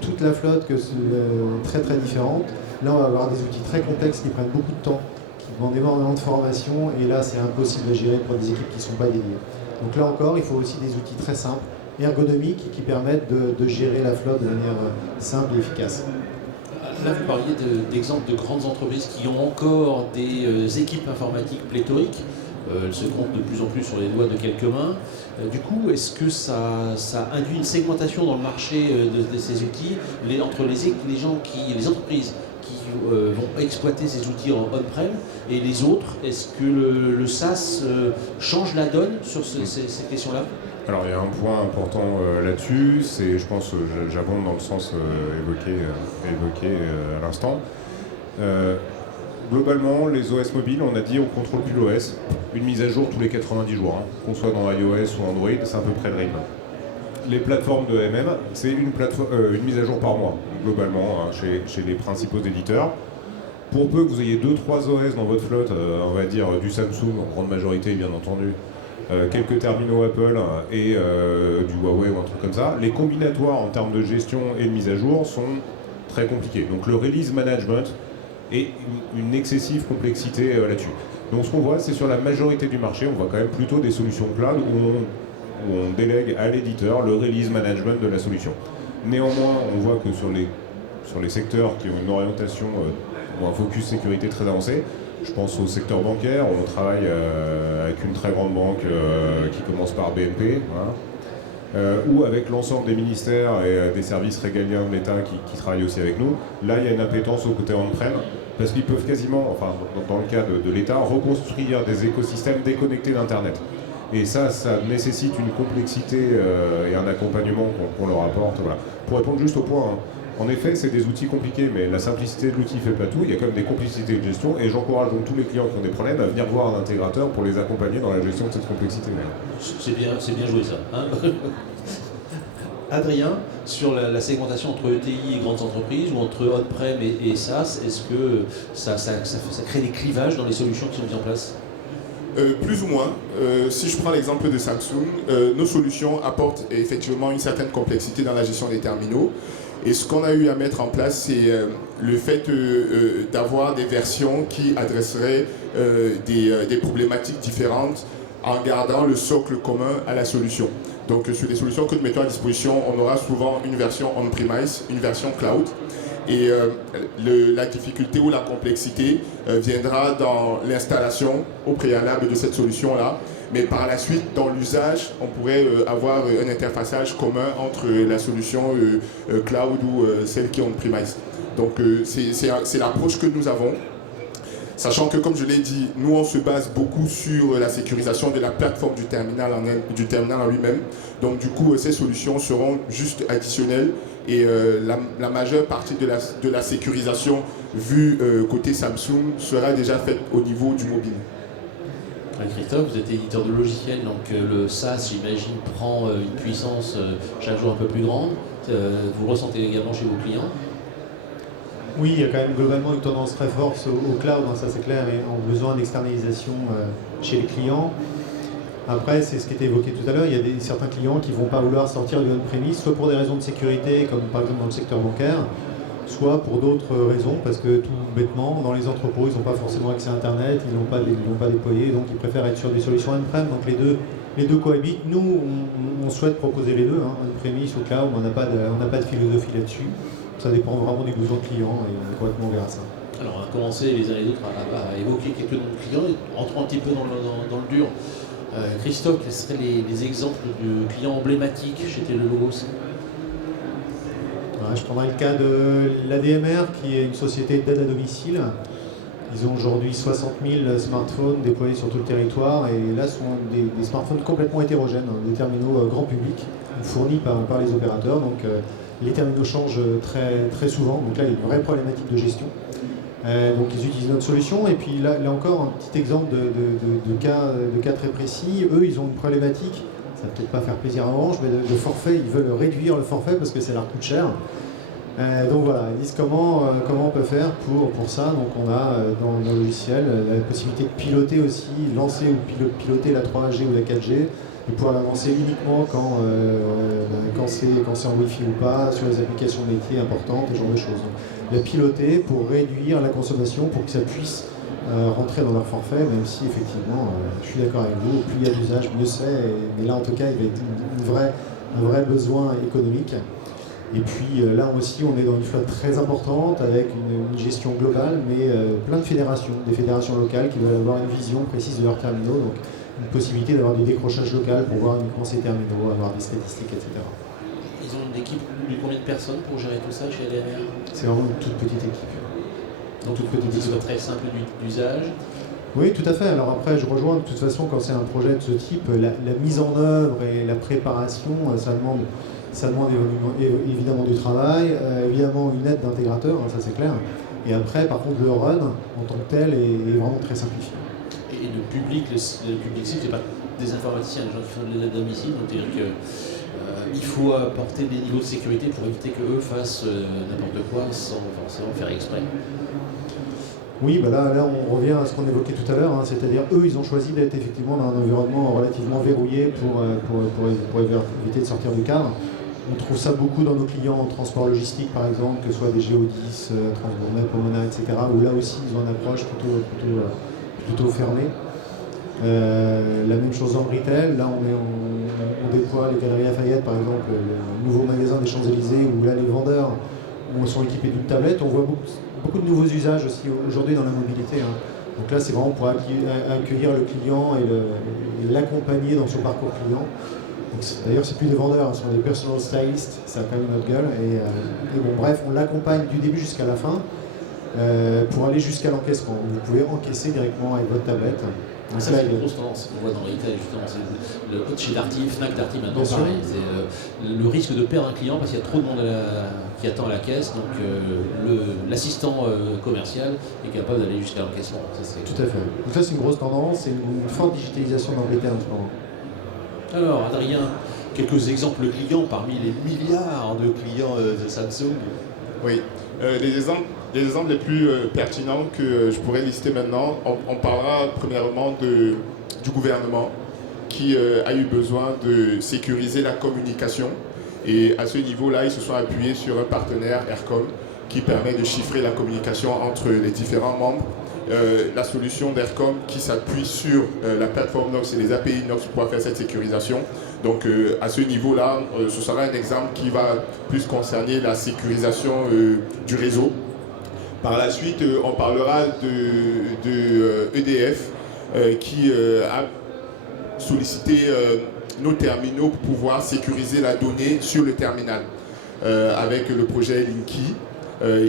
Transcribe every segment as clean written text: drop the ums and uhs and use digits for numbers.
toute la flotte très très différente. Là, on va avoir des outils très complexes qui prennent beaucoup de temps, qui demandent énormément de formation, et là, c'est impossible à gérer pour des équipes qui ne sont pas dédiées. Donc là encore, il faut aussi des outils très simples, ergonomiques, qui permettent de gérer la flotte de manière simple et efficace. Là, vous parliez d'exemples de grandes entreprises qui ont encore des équipes informatiques pléthoriques. Elles se comptent de plus en plus sur les doigts de quelques mains. Du coup, est-ce que ça induit une segmentation dans le marché de ces outils entre les entreprises qui vont exploiter ces outils en on-prem et les autres? Est-ce que le SaaS change la donne sur ces questions-là? Alors il y a un point important là-dessus, c'est, je pense, j'abonde dans le sens évoqué à l'instant. Globalement, les OS mobiles, on a dit, on contrôle plus l'OS. Une mise à jour tous les 90 jours, hein. Qu'on soit dans iOS ou Android, c'est à peu près le rythme. Les plateformes de MM, c'est une mise à jour par mois, globalement, hein, chez les principaux éditeurs. Pour peu que vous ayez 2-3 OS dans votre flotte, on va dire du Samsung, en grande majorité bien entendu, quelques terminaux Apple et du Huawei ou un truc comme ça, les combinatoires en termes de gestion et de mise à jour sont très compliqués. Donc le release management et une excessive complexité là-dessus. Donc ce qu'on voit, c'est sur la majorité du marché, on voit quand même plutôt des solutions cloud où on délègue à l'éditeur le release management de la solution. Néanmoins, on voit que sur les secteurs qui ont une orientation ou un focus sécurité très avancé, je pense au secteur bancaire, où on travaille avec une très grande banque qui commence par BNP, voilà. Ou avec l'ensemble des ministères et des services régaliens de l'État qui travaillent aussi avec nous. Là, il y a une appétence au côté on-prem, parce qu'ils peuvent quasiment, enfin dans le cas de l'État, reconstruire des écosystèmes déconnectés d'Internet. Et ça nécessite une complexité et un accompagnement qu'on leur apporte. Voilà. Pour répondre juste au point, hein, en effet, c'est des outils compliqués, mais la simplicité de l'outil ne fait pas tout. Il y a quand même des complicités de gestion, et j'encourage donc tous les clients qui ont des problèmes à venir voir un intégrateur pour les accompagner dans la gestion de cette complexité. C'est bien joué ça. Hein. Adrien, sur la segmentation entre ETI et grandes entreprises, ou entre on-prem et SaaS, est-ce que ça crée des clivages dans les solutions qui sont mises en place? Plus ou moins. Si je prends l'exemple de Samsung, nos solutions apportent effectivement une certaine complexité dans la gestion des terminaux. Et ce qu'on a eu à mettre en place, c'est le fait d'avoir des versions qui adresseraient des problématiques différentes en gardant le socle commun à la solution. Donc sur les solutions que nous mettons à disposition, on aura souvent une version on-premise, une version cloud. Et la difficulté ou la complexité viendra dans l'installation au préalable de cette solution-là. Mais par la suite, dans l'usage, on pourrait avoir un interfaçage commun entre la solution cloud ou celle qui est on-premise. Donc c'est l'approche que nous avons. Sachant que, comme je l'ai dit, nous on se base beaucoup sur la sécurisation de la plateforme du terminal en lui-même. Donc du coup, ces solutions seront juste additionnelles. Et la majeure partie de la sécurisation vue côté Samsung sera déjà faite au niveau du mobile. Christophe, vous êtes éditeur de logiciels, donc le SaaS, j'imagine, prend une puissance chaque jour un peu plus grande. Vous le ressentez également chez vos clients? Oui, il y a quand même globalement une tendance très forte au cloud, hein, ça c'est clair, et en besoin d'externalisation chez les clients. Après, c'est ce qui était évoqué tout à l'heure, il y a certains clients qui ne vont pas vouloir sortir du on-premise, soit pour des raisons de sécurité, comme par exemple dans le secteur bancaire, soit pour d'autres raisons, parce que tout bêtement, dans les entrepôts, ils n'ont pas forcément accès à Internet, ils l'ont pas déployé, donc ils préfèrent être sur des solutions on-prem, donc les deux cohabitent. Nous, on souhaite proposer les deux, hein, on-premise ou cloud, on n'a pas de philosophie là-dessus. Ça dépend vraiment des besoins clients et on est complètement ouvert à ça. Alors on va commencer les uns et les autres à évoquer quelques noms de clients, entrons un petit peu dans le dur. Christophe, quels seraient les exemples de clients emblématiques chez Telelogos? Je prendrai le cas de l'ADMR, qui est une société d'aide à domicile. Ils ont aujourd'hui 60 000 smartphones déployés sur tout le territoire, et là ce sont des smartphones complètement hétérogènes, hein, des terminaux grand public fournis par les opérateurs. Donc les terminaux changent très souvent, donc là il y a une vraie problématique de gestion. Donc ils utilisent notre solution, et puis là encore un petit exemple de cas très précis. Eux, ils ont une problématique, ça va peut-être pas faire plaisir à Orange, mais de forfait. Ils veulent réduire le forfait parce que ça leur coûte cher. Donc voilà, ils disent comment on peut faire pour ça. Donc on a dans le logiciel la possibilité de piloter aussi, lancer ou piloter la 3G ou la 4G et pouvoir l'avancer uniquement quand c'est en Wi-Fi ou pas, sur les applications métiers importantes, ce genre de choses. Donc, la piloter pour réduire la consommation, pour que ça puisse rentrer dans leur forfait, même si effectivement, je suis d'accord avec vous, plus il y a d'usage, mieux c'est, mais là en tout cas, il va être un vrai besoin économique. Et puis là aussi, on est dans une flotte très importante avec une gestion globale, mais plein de fédérations, des fédérations locales qui veulent avoir une vision précise de leurs terminaux, donc une possibilité d'avoir du décrochage local pour voir uniquement ces terminaux, avoir des statistiques, etc. Ils ont une équipe de combien de personnes pour gérer tout ça chez LRR? C'est vraiment une toute petite équipe. Donc toute petite équipe très simple d'usage. Oui, tout à fait. Alors après, je rejoins de toute façon, quand c'est un projet de ce type, la mise en œuvre et la préparation, ça demande évidemment du travail, évidemment une aide d'intégrateur, hein, ça c'est clair. Et après, par contre, le run en tant que tel est vraiment très simplifié. Et le public cible, c'est pas des informaticiens, des gens qui font de l'aide à domicile, donc c'est-à-dire que il faut apporter des niveaux de sécurité pour éviter qu'eux fassent n'importe quoi sans forcément faire exprès. Oui, bah là on revient à ce qu'on évoquait tout à l'heure, hein, c'est-à-dire eux ils ont choisi d'être effectivement dans un environnement relativement verrouillé pour éviter de sortir du cadre. On trouve ça beaucoup dans nos clients en transport logistique par exemple, que ce soit des Géodis, Transgourmet, Pomona, etc., où là aussi ils ont une approche plutôt fermée. La même chose dans le retail, là on déploie les Galeries Lafayette par exemple, le nouveau magasin des Champs-Élysées où là les vendeurs sont équipés d'une tablette. On voit beaucoup de nouveaux usages aussi aujourd'hui dans la mobilité. Hein. Donc là c'est vraiment pour accueillir le client et l'accompagner dans son parcours client. D'ailleurs c'est plus des vendeurs, ce sont des personal stylists, ça a quand même une autre gueule. Et bon bref, on l'accompagne du début jusqu'à la fin pour aller jusqu'à l'encaissement. Vous pouvez encaisser directement avec votre tablette. Donc ça, c'est une grosse tendance qu'on voit dans le retail, justement. Chez Darty, Fnac, Darty maintenant, pareil. C'est le risque de perdre un client parce qu'il y a trop de monde qui attend à la caisse. Donc l'assistant commercial est capable d'aller jusqu'à l'encaissement. Tout à fait. Donc ça, c'est une grosse tendance et une forte digitalisation dans le retail en ce moment. Alors, Adrien, quelques exemples clients parmi les milliards de clients de Samsung. Oui. Les exemples les plus pertinents que je pourrais lister maintenant, on parlera premièrement du gouvernement qui a eu besoin de sécuriser la communication. Et à ce niveau-là, ils se sont appuyés sur un partenaire, Aircom, qui permet de chiffrer la communication entre les différents membres. La solution d'Aircom qui s'appuie sur la plateforme Nox et les API Nox pour pouvoir faire cette sécurisation. Donc à ce niveau-là, ce sera un exemple qui va plus concerner la sécurisation du réseau. Par la suite, on parlera de EDF qui a sollicité nos terminaux pour pouvoir sécuriser la donnée sur le terminal avec le projet Linky.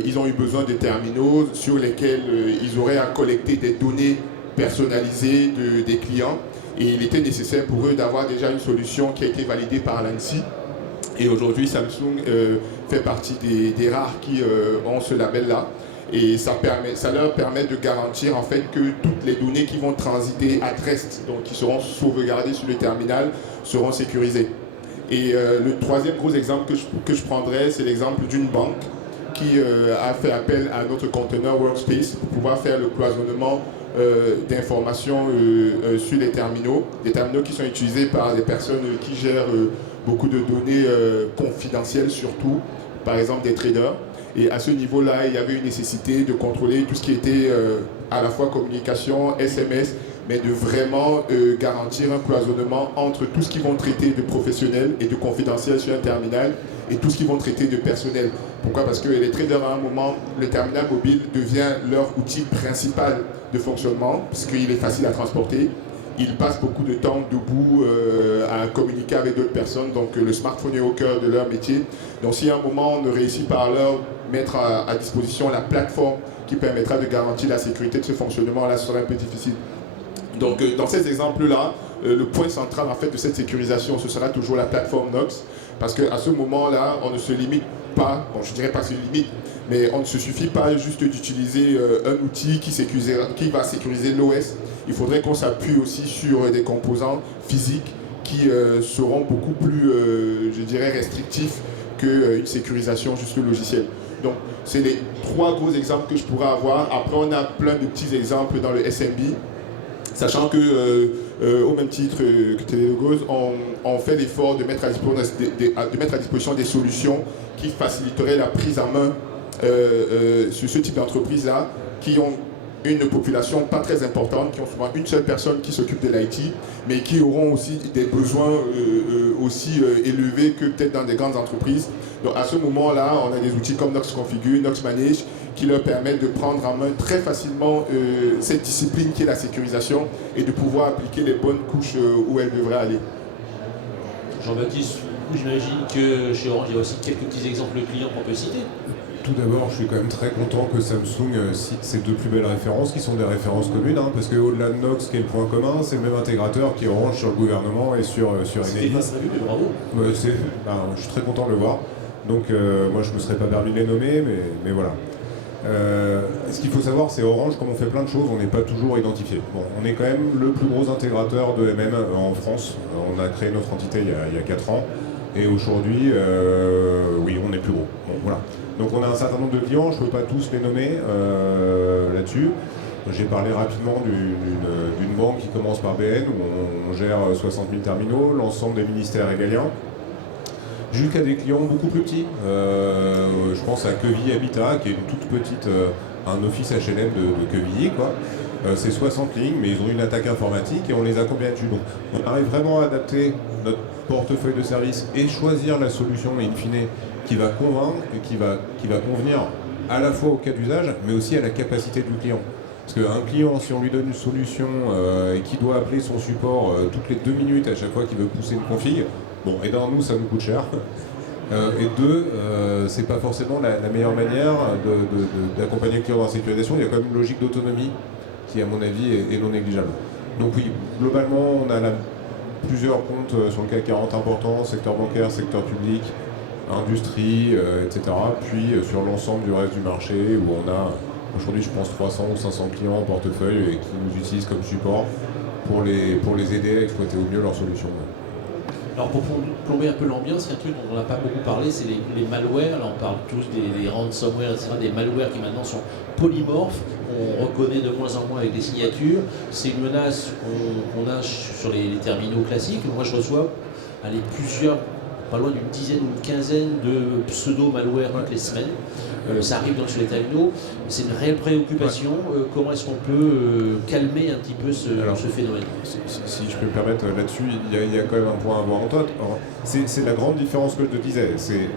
Ils ont eu besoin de terminaux sur lesquels ils auraient à collecter des données personnalisées des clients et il était nécessaire pour eux d'avoir déjà une solution qui a été validée par l'ANSSI. Et aujourd'hui, Samsung fait partie des rares qui ont ce label-là. Et ça leur permet de garantir en fait que toutes les données qui vont transiter à rest, donc qui seront sauvegardées sur le terminal, seront sécurisées. Et le troisième gros exemple que je prendrais, c'est l'exemple d'une banque qui a fait appel à notre conteneur Workspace pour pouvoir faire le cloisonnement d'informations sur les terminaux. Des terminaux qui sont utilisés par des personnes qui gèrent beaucoup de données confidentielles surtout, par exemple des traders. Et à ce niveau-là, il y avait une nécessité de contrôler tout ce qui était à la fois communication, SMS, mais de vraiment garantir un cloisonnement entre tout ce qu'ils vont traiter de professionnel et de confidentiel sur un terminal et tout ce qu'ils vont traiter de personnel. Pourquoi? Parce que les traders, à un moment, le terminal mobile devient leur outil principal de fonctionnement, parce qu'il est facile à transporter. Ils passent beaucoup de temps debout à communiquer avec d'autres personnes, donc le smartphone est au cœur de leur métier. Donc si à un moment on ne réussit pas à leur mettre à disposition la plateforme qui permettra de garantir la sécurité de ce fonctionnement-là, ce sera un peu difficile. Donc dans ces exemples-là, le point central en fait de cette sécurisation, ce sera toujours la plateforme Nox, parce qu'à ce moment-là, on ne se limite pas, bon je dirais pas que c'est une limite, mais on ne se suffit pas juste d'utiliser un outil qui va sécuriser l'OS. Il faudrait qu'on s'appuie aussi sur des composants physiques qui seront beaucoup plus, je dirais, restrictifs qu'une sécurisation juste logicielle. Donc, c'est les trois gros exemples que je pourrais avoir. Après, on a plein de petits exemples dans le SMB. Sachant que, au même titre que Télélogoz, on fait l'effort de mettre à disposition des solutions qui faciliteraient la prise en main sur ce type d'entreprise-là, qui ont une population pas très importante, qui ont souvent une seule personne qui s'occupe de l'IT, mais qui auront aussi des besoins aussi élevés que peut-être dans des grandes entreprises. Donc à ce moment-là, on a des outils comme Nox Configure, Nox Manage, qui leur permettent de prendre en main très facilement cette discipline qui est la sécurisation et de pouvoir appliquer les bonnes couches où elles devraient aller. Jean-Baptiste, j'imagine que chez Orange, il y a aussi quelques petits exemples clients qu'on peut citer. Tout d'abord, je suis quand même très content que Samsung cite ces deux plus belles références, qui sont des références communes, hein, parce qu'au-delà de Nox, qui est le point commun, c'est le même intégrateur qui est Orange sur le gouvernement et sur C'était Enedis. pas prévu, mais bravo. Je suis très content de le voir. Donc moi, je ne me serais pas permis de les nommer, mais voilà. Ce qu'il faut savoir, c'est Orange, comme on fait plein de choses, on n'est pas toujours identifié. Bon, on est quand même le plus gros intégrateur de MM en France. On a créé notre entité il y a 4 ans. Et aujourd'hui, oui, on est plus gros. Bon, voilà. Donc on a un certain nombre de clients, je ne peux pas tous les nommer là-dessus. J'ai parlé rapidement d'une banque qui commence par BN, où on gère 60 000 terminaux, l'ensemble des ministères régaliens, jusqu'à des clients beaucoup plus petits. Je pense à Quevilly Habitat, qui est une toute petite, un office HLM de Quevilly, quoi. C'est 60 lignes, mais ils ont une attaque informatique et on les accompagne dessus. Donc on arrive vraiment à adapter notre portefeuille de services et choisir la solution, in fine, qui va convaincre et qui va convenir à la fois au cas d'usage, mais aussi à la capacité du client. Parce qu'un client, si on lui donne une solution et qui doit appeler son support toutes les 2 minutes à chaque fois qu'il veut pousser une config, bon, et dans nous, ça nous coûte cher. Et deux, c'est pas forcément la meilleure manière d'accompagner le client dans la sécurisation. Il y a quand même une logique d'autonomie qui, à mon avis, est non négligeable. Donc oui, globalement, on a plusieurs comptes sur le CAC 40 importants, secteur bancaire, secteur public, industrie, etc. Puis sur l'ensemble du reste du marché, où on a aujourd'hui, je pense, 300 ou 500 clients en portefeuille et qui nous utilisent comme support pour les aider à exploiter au mieux leurs solutions. Alors pour plomber un peu l'ambiance, il y a un truc dont on n'a pas beaucoup parlé, c'est les malwares. Là on parle tous des ransomware, etc., des malwares qui maintenant sont polymorphes, on reconnaît de moins en moins avec des signatures. C'est une menace qu'on a sur les terminaux classiques. Moi je reçois pas loin d'une dizaine ou une quinzaine de pseudo-malware toutes les semaines. Ça arrive donc sur les terminaux. C'est une réelle préoccupation. Comment est-ce qu'on peut calmer un petit peu ce phénomène? Si je peux me permettre là-dessus, il y a quand même un point à avoir en tête. C'est la grande différence que je te disais. C'est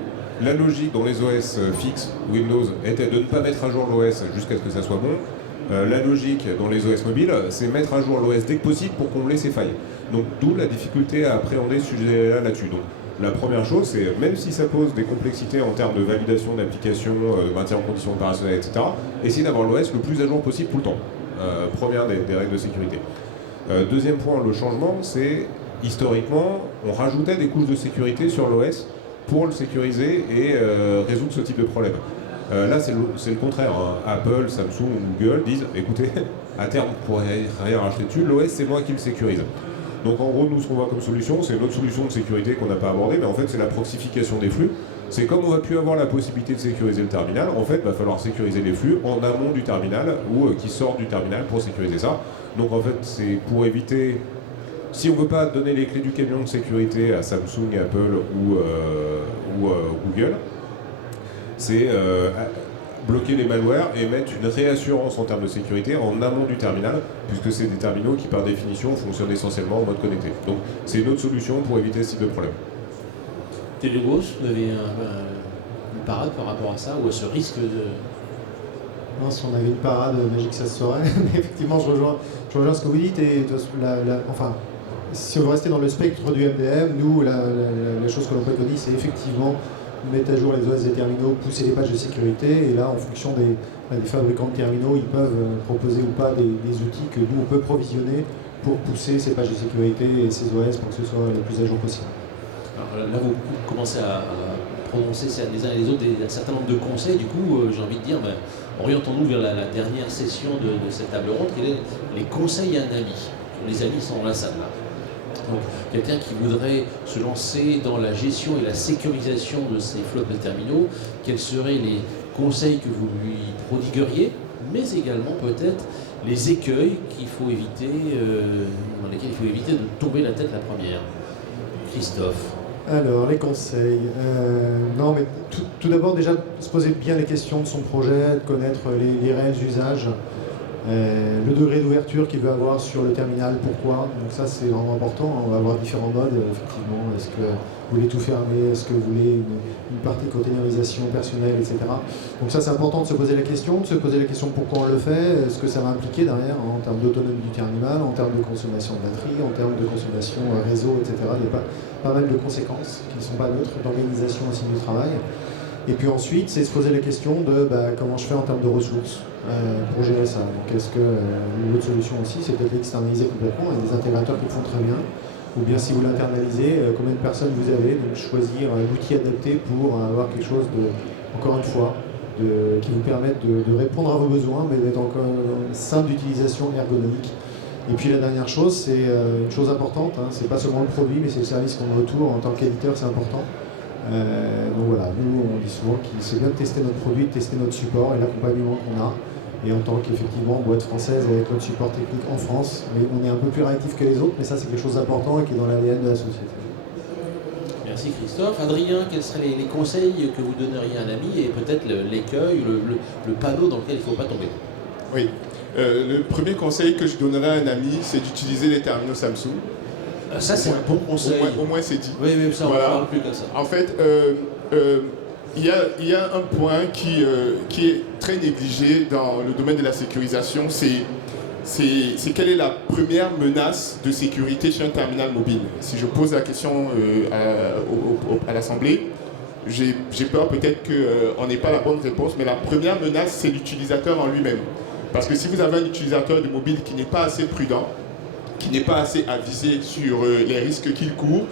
la logique dans les OS fixes Windows était de ne pas mettre à jour l'OS jusqu'à ce que ça soit bon. La logique dans les OS mobiles, c'est mettre à jour l'OS dès que possible pour combler ses failles. Donc d'où la difficulté à appréhender ce sujet-là là-dessus. Donc, la première chose, c'est même si ça pose des complexités en termes de validation d'application, de maintien en conditions opérationnelles, etc., essayer d'avoir l'OS le plus à jour possible tout le temps. Première des règles de sécurité. Deuxième point, le changement, c'est historiquement, on rajoutait des couches de sécurité sur l'OS pour le sécuriser et résoudre ce type de problème. Là, c'est le contraire. Hein. Apple, Samsung ou Google disent, écoutez, à terme, vous ne pourrez rien racheter dessus, l'OS, c'est moi qui le sécurise. Donc en gros, nous, ce qu'on voit comme solution, c'est une autre solution de sécurité qu'on n'a pas abordée, mais en fait, c'est la proxification des flux. C'est comme on va plus avoir la possibilité de sécuriser le terminal, en fait, il va falloir sécuriser les flux en amont du terminal ou qui sortent du terminal pour sécuriser ça. Donc en fait, c'est pour éviter, si on ne veut pas donner les clés du camion de sécurité à Samsung, Apple ou Google, c'est bloquer les malwares et mettre une réassurance en termes de sécurité en amont du terminal, puisque c'est des terminaux qui, par définition, fonctionnent essentiellement en mode connecté. Donc, c'est une autre solution pour éviter ce type de problème. Télélogoz, vous avez une parade par rapport à ça, ou à ce risque de... Non, si on avait une parade magique, ça se saurait. Mais effectivement, je rejoins ce que vous dites. Et enfin, si on veut rester dans le spectre du MDM, nous, la chose que l'on préconise, c'est effectivement mettre à jour les OS des terminaux, pousser les pages de sécurité, et là, en fonction des fabricants de terminaux, ils peuvent proposer ou pas des outils que nous, on peut provisionner pour pousser ces pages de sécurité et ces OS pour que ce soit le plus à jour possible. Alors là, vous commencez à prononcer les uns et les autres un certain nombre de conseils. Du coup, j'ai envie de dire, orientons-nous vers la dernière session de cette table ronde, qui est les conseils à un ami. Les amis sont dans la salle, là. Donc, quelqu'un qui voudrait se lancer dans la gestion et la sécurisation de ces flottes de terminaux, quels seraient les conseils que vous lui prodigueriez, mais également peut-être les écueils qu'il faut éviter, dans lesquels il faut éviter de tomber la tête la première. Christophe. Alors, les conseils. Non, mais tout d'abord, déjà, se poser bien les questions de son projet, de connaître les réels usages, le degré d'ouverture qu'il veut avoir sur le terminal, pourquoi. Donc ça, c'est vraiment important. On va avoir différents modes, effectivement. Est-ce que vous voulez tout fermer? Est-ce que vous voulez une partie de containerisation personnelle, etc. Donc ça, c'est important de se poser la question, de se poser la question de pourquoi on le fait, ce que ça va impliquer derrière, en termes d'autonomie du terminal, en termes de consommation de batterie, en termes de consommation réseau, etc. Il y a pas mal de conséquences qui ne sont pas neutres, d'organisation aussi du travail. Et puis ensuite, c'est se poser la question de comment je fais en termes de ressources pour gérer ça. Donc est-ce que l'autre solution aussi, c'est peut-être l'externaliser complètement, il y a des intégrateurs qui le font très bien, ou bien si vous l'internalisez, combien de personnes vous avez, donc choisir l'outil adapté pour avoir quelque chose de, encore une fois, qui vous permette de répondre à vos besoins, mais d'être encore simple d'utilisation ergonomique. Et puis la dernière chose, c'est une chose importante, c'est pas seulement le produit, mais c'est le service qu'on retourne en tant qu'éditeur, c'est important. Donc voilà, nous on dit souvent que c'est bien de tester notre produit, de tester notre support et l'accompagnement qu'on a. Et en tant qu'effectivement boîte française avec notre support technique en France, mais on est un peu plus réactif que les autres, mais ça c'est quelque chose d'important et qui est dans l'ADN de la société. Merci Christophe. Adrien, quels seraient les conseils que vous donneriez à un ami et peut-être l'écueil, le panneau dans lequel il ne faut pas tomber? Oui. Le premier conseil que je donnerais à un ami, c'est d'utiliser les terminaux Samsung. Ça, c'est un bon conseil. Au moins, c'est dit. Oui, mais ça, on ne parle plus comme ça. En fait, il y a un point qui est très négligé dans le domaine de la sécurisation, c'est quelle est la première menace de sécurité sur un terminal mobile. Si je pose la question à l'Assemblée, j'ai peur peut-être qu'on n'ait pas la bonne réponse, mais la première menace, c'est l'utilisateur en lui-même. Parce que si vous avez un utilisateur de mobile qui n'est pas assez prudent, qui n'est pas assez avisé sur les risques qu'il court,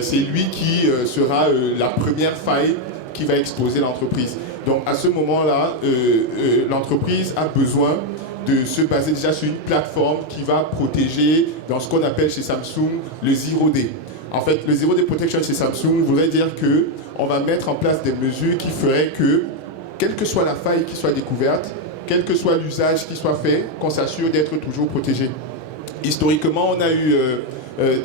c'est lui qui sera la première faille qui va exposer l'entreprise. Donc à ce moment-là, l'entreprise a besoin de se baser déjà sur une plateforme qui va protéger dans ce qu'on appelle chez Samsung le Zero Day. En fait, le Zero Day Protection chez Samsung voudrait dire qu'on va mettre en place des mesures qui feraient que, quelle que soit la faille qui soit découverte, quel que soit l'usage qui soit fait, qu'on s'assure d'être toujours protégé. Historiquement, on a eu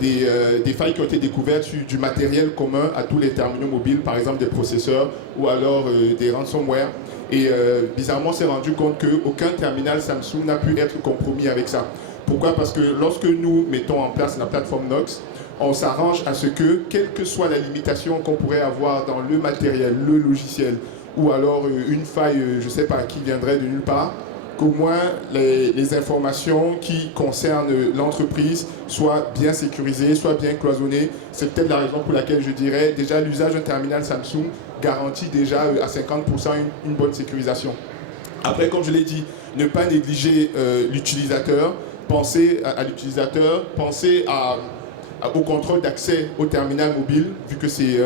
des failles qui ont été découvertes sur du matériel commun à tous les terminaux mobiles, par exemple des processeurs ou alors des ransomware. Et bizarrement, on s'est rendu compte qu'aucun terminal Samsung n'a pu être compromis avec ça. Pourquoi? Parce que lorsque nous mettons en place la plateforme Knox, on s'arrange à ce que, quelle que soit la limitation qu'on pourrait avoir dans le matériel, le logiciel, ou alors une faille, je ne sais pas, qui viendrait de nulle part, qu'au moins les informations qui concernent l'entreprise soient bien sécurisées, soient bien cloisonnées. C'est peut-être la raison pour laquelle je dirais déjà l'usage d'un terminal Samsung garantit déjà à 50% une bonne sécurisation. Après, comme je l'ai dit, ne pas négliger l'utilisateur, penser à l'utilisateur, penser au contrôle d'accès au terminal mobile, vu que c'est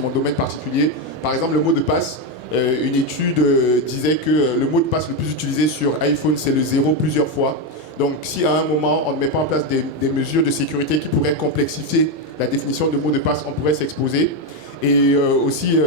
mon domaine particulier. Par exemple, le mot de passe. Une étude disait que le mot de passe le plus utilisé sur iPhone, c'est le 0 plusieurs fois. Donc si à un moment, on ne met pas en place des mesures de sécurité qui pourraient complexifier la définition de mot de passe, on pourrait s'exposer. Et aussi,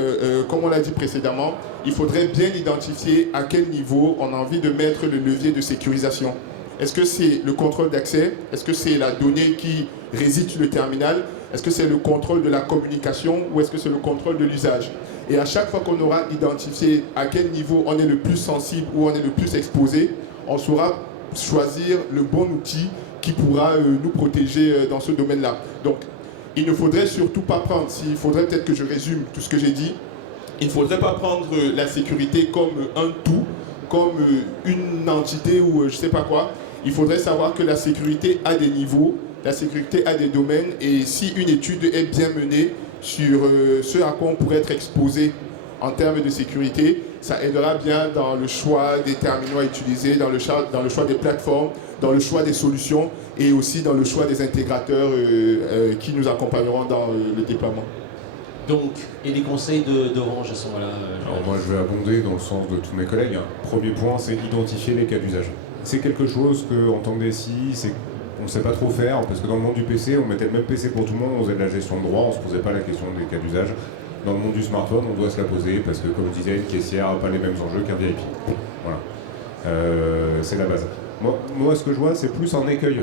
comme on l'a dit précédemment, il faudrait bien identifier à quel niveau on a envie de mettre le levier de sécurisation. Est-ce que c'est le contrôle d'accès? Est-ce que c'est la donnée qui réside sur le terminal? Est-ce que c'est le contrôle de la communication ou est-ce que c'est le contrôle de l'usage? Et à chaque fois qu'on aura identifié à quel niveau on est le plus sensible ou on est le plus exposé, on saura choisir le bon outil qui pourra nous protéger dans ce domaine-là. Donc, il ne faudrait surtout pas prendre, il faudrait peut-être que je résume tout ce que j'ai dit, il ne faudrait pas prendre la sécurité comme un tout, comme une entité ou je ne sais pas quoi. Il faudrait savoir que la sécurité a des niveaux, la sécurité a des domaines, et si une étude est bien menée sur ce à quoi on pourrait être exposé en termes de sécurité, ça aidera bien dans le choix des terminaux à utiliser, dans le choix des plateformes, dans le choix des solutions et aussi dans le choix des intégrateurs qui nous accompagneront dans le déploiement. Donc, et les conseils d'Orange à ce moment-là Alors moi je vais abonder dans le sens de tous mes collègues. Premier point, c'est identifier les cas d'usage. C'est quelque chose qu'en tant que DSI, on ne sait pas trop faire, parce que dans le monde du PC, on mettait le même PC pour tout le monde, on faisait de la gestion de droit, on ne se posait pas la question des cas d'usage. Dans le monde du smartphone, on doit se la poser, parce que comme je disais, une caissière n'a pas les mêmes enjeux qu'un VIP. Voilà. C'est la base. Moi, ce que je vois, c'est plus un écueil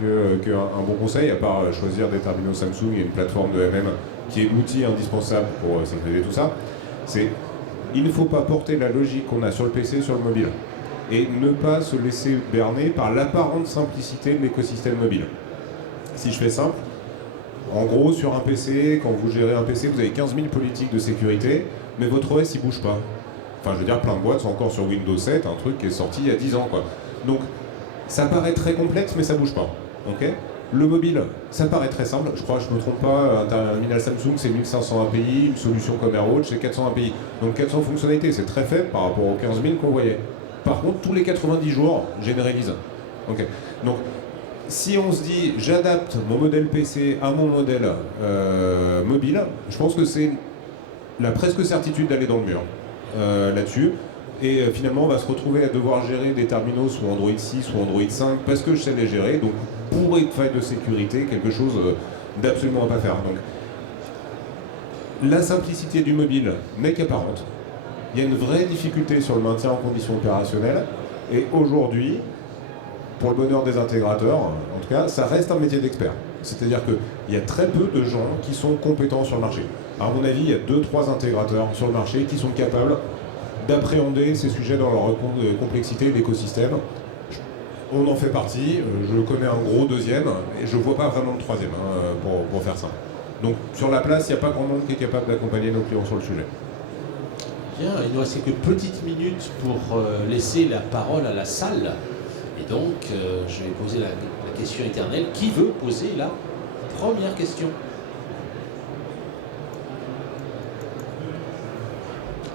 qu'un bon conseil, à part choisir des terminaux Samsung et une plateforme de MM qui est l'outil indispensable pour sécuriser tout ça. Il ne faut pas porter la logique qu'on a sur le PC sur le mobile et ne pas se laisser berner par l'apparente simplicité de l'écosystème mobile. Si je fais simple, en gros, sur un PC, quand vous gérez un PC, vous avez 15 000 politiques de sécurité, mais votre OS, il bouge pas. Enfin, je veux dire, plein de boîtes sont encore sur Windows 7, un truc qui est sorti il y a 10 ans, quoi. Donc, ça paraît très complexe, mais ça bouge pas. Okay, le mobile, ça paraît très simple. Je crois, je ne me trompe pas, un terminal Samsung, c'est 1500 API, une solution comme AirWatch, c'est 400 API. Donc 400 fonctionnalités, c'est très faible par rapport aux 15 000 qu'on voyait. Par contre, tous les 90 jours, généralise. Okay. Donc, si on se dit, j'adapte mon modèle PC à mon modèle mobile, je pense que c'est la presque certitude d'aller dans le mur là-dessus. Et finalement, on va se retrouver à devoir gérer des terminaux sous Android 6 ou Android 5 parce que je sais les gérer. Donc, pour une faille de sécurité, quelque chose d'absolument à pas faire. Donc, la simplicité du mobile n'est qu'apparente. Il y a une vraie difficulté sur le maintien en conditions opérationnelles. Et aujourd'hui, pour le bonheur des intégrateurs, en tout cas, ça reste un métier d'expert. C'est-à-dire qu'il y a très peu de gens qui sont compétents sur le marché. À mon avis, il y a 2-3 intégrateurs sur le marché qui sont capables d'appréhender ces sujets dans leur complexité, l'écosystème. On en fait partie, je connais un gros deuxième, et je ne vois pas vraiment de troisième, pour faire ça. Donc sur la place, il n'y a pas grand monde qui est capable d'accompagner nos clients sur le sujet. Bien, il nous reste quelques petites minutes pour laisser la parole à la salle. Et donc, je vais poser la question éternelle. Qui veut poser la première question?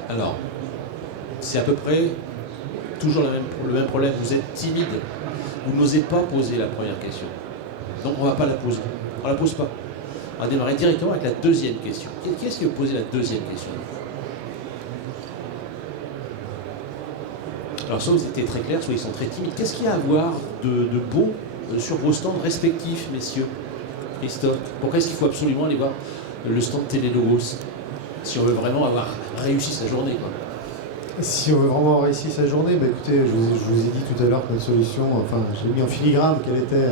Alors, c'est à peu près toujours le même problème. Vous êtes timide. Vous n'osez pas poser la première question. Donc, on ne va pas la poser. On ne la pose pas. On va démarrer directement avec la deuxième question. Qui est-ce qui veut poser la deuxième question? Alors, soit vous étiez très clair, soit ils sont très timides. Qu'est-ce qu'il y a à voir de beau sur vos stands respectifs, messieurs? Christophe, pourquoi est-ce qu'il faut absolument aller voir le stand Télélogos si on veut vraiment avoir réussi sa journée, quoi? Si on veut vraiment réussir sa journée, bah écoutez, je vous ai dit tout à l'heure que notre solution, enfin j'ai mis en filigrane qu'elle était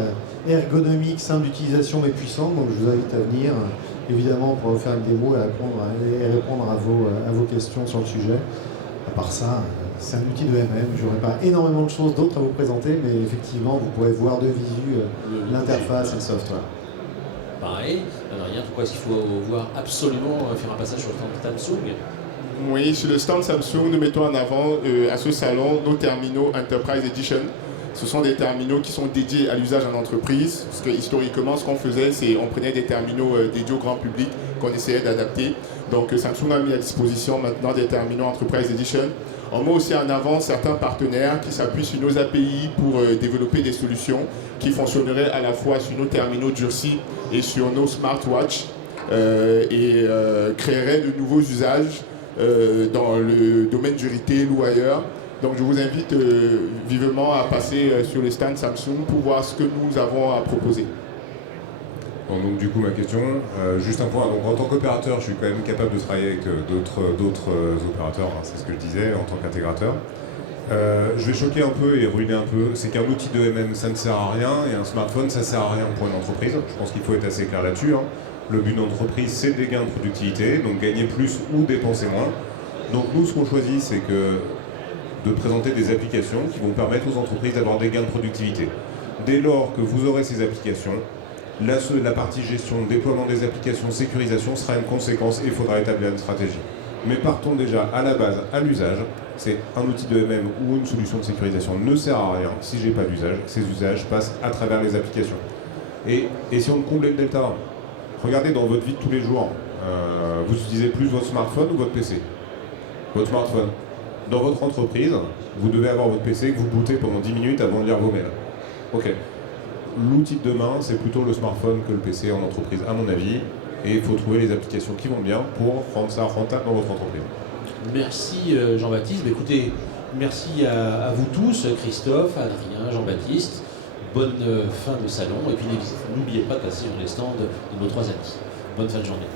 ergonomique, simple d'utilisation mais puissante, donc je vous invite à venir évidemment pour vous faire une démo et répondre à vos questions sur le sujet. À part ça, c'est un outil de MM, je n'aurai pas énormément de choses d'autres à vous présenter, mais effectivement vous pourrez voir de visu l'interface et le software. Pareil, rien, pourquoi est-ce qu'il faut absolument faire un passage sur le stand Samsung? Oui, sur le stand Samsung, nous mettons en avant à ce salon nos terminaux Enterprise Edition. Ce sont des terminaux qui sont dédiés à l'usage en entreprise, parce que historiquement, ce qu'on faisait, c'est on prenait des terminaux dédiés au grand public qu'on essayait d'adapter. Donc Samsung a mis à disposition maintenant des terminaux Enterprise Edition. On met aussi en avant certains partenaires qui s'appuient sur nos API pour développer des solutions qui fonctionneraient à la fois sur nos terminaux durcis et sur nos smartwatches et créeraient de nouveaux usages dans le domaine du retail ou ailleurs. Donc je vous invite vivement à passer sur le stand Samsung pour voir ce que nous avons à proposer. Bon, donc du coup ma question, juste un point, donc en tant qu'opérateur je suis quand même capable de travailler avec d'autres opérateurs, hein, c'est ce que je disais en tant qu'intégrateur. Je vais choquer un peu et ruiner un peu, c'est qu'un outil de MM ça ne sert à rien et un smartphone ça sert à rien pour une entreprise, je pense qu'il faut être assez clair là-dessus. Hein. Le but d'entreprise c'est des gains de productivité, donc gagner plus ou dépenser moins. Donc nous ce qu'on choisit c'est de présenter des applications qui vont permettre aux entreprises d'avoir des gains de productivité. Dès lors que vous aurez ces applications, la partie gestion, déploiement des applications, sécurisation sera une conséquence et il faudra établir une stratégie. Mais partons déjà à la base, à l'usage. C'est un outil de MM ou une solution de sécurisation ne sert à rien si j'ai pas d'usage. Ces usages passent à travers les applications. Et si on comblait le delta, regardez dans votre vie de tous les jours, vous utilisez plus votre smartphone ou votre PC? Votre smartphone. Dans votre entreprise, vous devez avoir votre PC que vous bootez pendant 10 minutes avant de lire vos mails. Ok. L'outil de demain, c'est plutôt le smartphone que le PC en entreprise, à mon avis. Et il faut trouver les applications qui vont bien pour rendre ça rentable dans votre entreprise. Merci Jean-Baptiste. Écoutez, merci à vous tous, Christophe, Adrien, Jean-Baptiste. Bonne fin de salon. Et puis n'oubliez pas de passer sur les stands de nos trois amis. Bonne fin de journée.